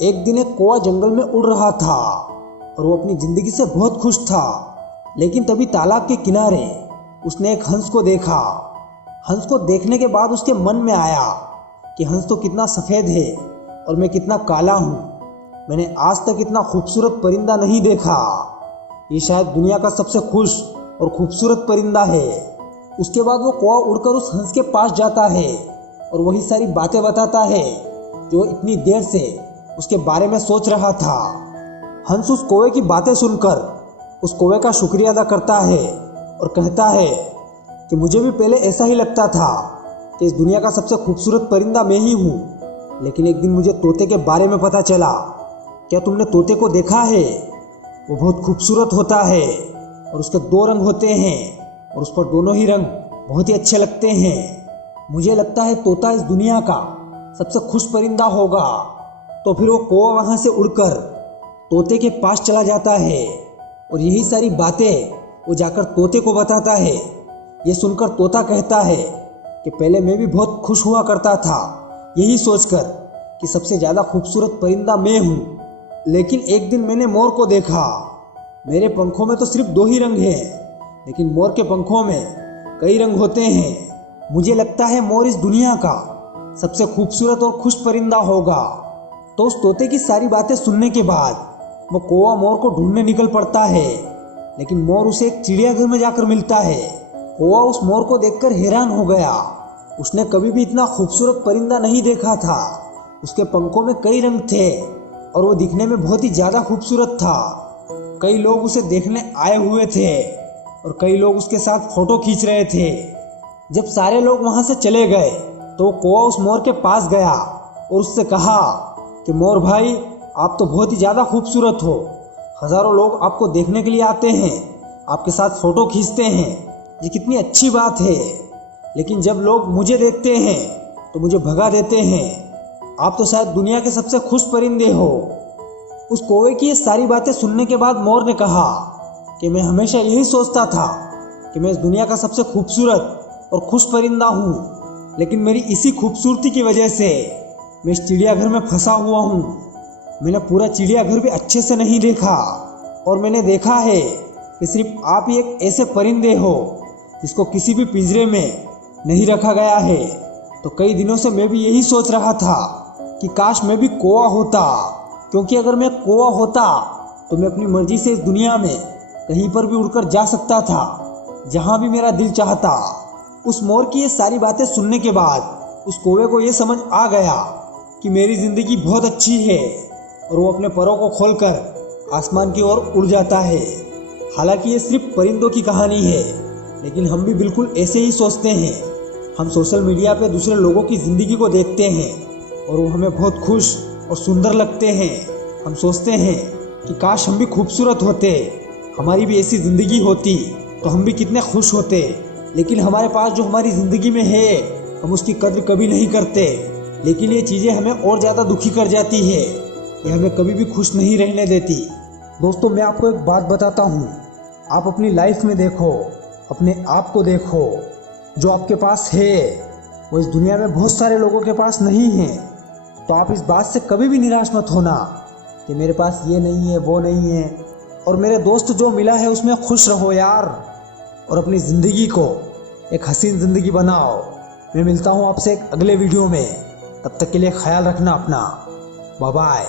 एक दिन एक कौवा जंगल में उड़ रहा था और वो अपनी जिंदगी से बहुत खुश था। लेकिन तभी तालाब के किनारे उसने एक हंस को देखा। हंस को देखने के बाद उसके मन में आया कि हंस तो कितना सफ़ेद है और मैं कितना काला हूँ। मैंने आज तक इतना खूबसूरत परिंदा नहीं देखा। ये शायद दुनिया का सबसे खुश और खूबसूरत परिंदा है। उसके बाद वो कौवा उड़कर उस हंस के पास जाता है और वही सारी बातें बताता है जो इतनी देर से उसके बारे में सोच रहा था। हंस उस कौवे की बातें सुनकर उस कौवे का शुक्रिया अदा करता है और कहता है कि मुझे भी पहले ऐसा ही लगता था कि इस दुनिया का सबसे खूबसूरत परिंदा मैं ही हूँ। लेकिन एक दिन मुझे तोते के बारे में पता चला। क्या तुमने तोते को देखा है? वो बहुत खूबसूरत होता है और उसके 2 रंग होते हैं और उस पर दोनों ही रंग बहुत ही अच्छे लगते हैं। मुझे लगता है तोता इस दुनिया का सबसे खुश परिंदा होगा। तो फिर वो कौवा वहाँ से उड़कर तोते के पास चला जाता है और यही सारी बातें वो जाकर तोते को बताता है। ये सुनकर तोता कहता है कि पहले मैं भी बहुत खुश हुआ करता था, यही सोचकर कि सबसे ज़्यादा खूबसूरत परिंदा मैं हूँ। लेकिन एक दिन मैंने मोर को देखा। मेरे पंखों में तो सिर्फ 2 ही रंग हैं, लेकिन मोर के पंखों में कई रंग होते हैं। मुझे लगता है मोर इस दुनिया का सबसे खूबसूरत और खुश परिंदा होगा। तो उस तोते की सारी बातें सुनने के बाद वो कौवा मोर को ढूंढने निकल पड़ता है। लेकिन मोर उसे एक चिड़ियाघर में जाकर मिलता है। कौवा उस मोर को देखकर हैरान हो गया। उसने कभी भी इतना खूबसूरत परिंदा नहीं देखा था। उसके पंखों में कई रंग थे और वो दिखने में बहुत ही ज़्यादा खूबसूरत था। कई लोग उसे देखने आए हुए थे और कई लोग उसके साथ फोटो खींच रहे थे। जब सारे लोग वहाँ से चले गए तो कौवा उस मोर के पास गया और उससे कहा कि मोर भाई, आप तो बहुत ही ज़्यादा खूबसूरत हो। हज़ारों लोग आपको देखने के लिए आते हैं, आपके साथ फ़ोटो खींचते हैं, ये कितनी अच्छी बात है। लेकिन जब लोग मुझे देखते हैं तो मुझे भगा देते हैं। आप तो शायद दुनिया के सबसे खुश परिंदे हो। उस कौवे की ये सारी बातें सुनने के बाद मोर ने कहा कि मैं हमेशा यही सोचता था कि मैं इस दुनिया का सबसे खूबसूरत और खुश परिंदा हूँ। लेकिन मेरी इसी खूबसूरती की वजह से मैं इस चिड़ियाघर में फंसा हुआ हूँ। मैंने पूरा चिड़ियाघर भी अच्छे से नहीं देखा और मैंने देखा है कि सिर्फ आप ही एक ऐसे परिंदे हो जिसको किसी भी पिंजरे में नहीं रखा गया है। तो कई दिनों से मैं भी यही सोच रहा था कि काश मैं भी कौवा होता, क्योंकि अगर मैं कौवा होता तो मैं अपनी मर्जी से इस दुनिया में कहीं पर भी उड़कर जा सकता था, जहाँ भी मेरा दिल चाहता। उस मोर की ये सारी बातें सुनने के बाद उस कौवे को ये समझ आ गया कि मेरी ज़िंदगी बहुत अच्छी है और वो अपने परों को खोलकर आसमान की ओर उड़ जाता है। हालांकि ये सिर्फ परिंदों की कहानी है, लेकिन हम भी बिल्कुल ऐसे ही सोचते हैं। हम सोशल मीडिया पे दूसरे लोगों की ज़िंदगी को देखते हैं और वो हमें बहुत खुश और सुंदर लगते हैं। हम सोचते हैं कि काश हम भी खूबसूरत होते, हमारी भी ऐसी ज़िंदगी होती तो हम भी कितने खुश होते। लेकिन हमारे पास जो हमारी ज़िंदगी में है हम उसकी कद्र कभी नहीं करते। लेकिन ये चीज़ें हमें और ज़्यादा दुखी कर जाती है, ये हमें कभी भी खुश नहीं रहने देती। दोस्तों, मैं आपको एक बात बताता हूँ। आप अपनी लाइफ में देखो, अपने आप को देखो। जो आपके पास है वो इस दुनिया में बहुत सारे लोगों के पास नहीं है। तो आप इस बात से कभी भी निराश मत होना कि मेरे पास ये नहीं है, वो नहीं है, और मेरे दोस्त जो मिला है उसमें खुश रहो यार, और अपनी ज़िंदगी को एक हसीन ज़िंदगी बनाओ। मैं मिलता हूँ आपसे एक अगले वीडियो में। तब तक के लिए ख्याल रखना अपना। Bye bye.